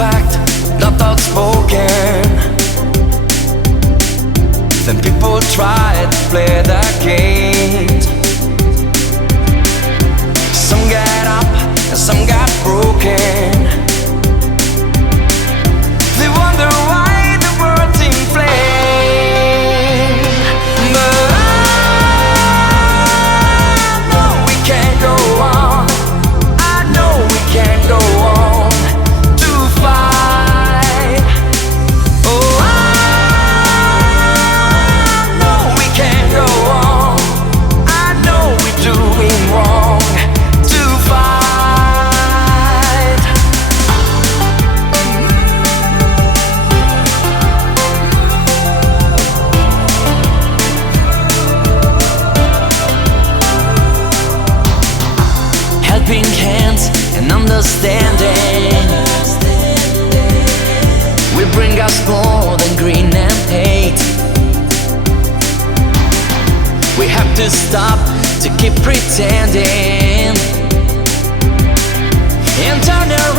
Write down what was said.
fact, not outspoken. Then people try to play their games. Some got up and some got broken. They wonder why the world's in flames. But I know we can't go on. I know we can't go on to fight. Oh, I know we can't go on. I know we're doing wrong to fight. Helping hands and understanding will bring us more than greed and hate. We have to stop to keep pretending and turn around.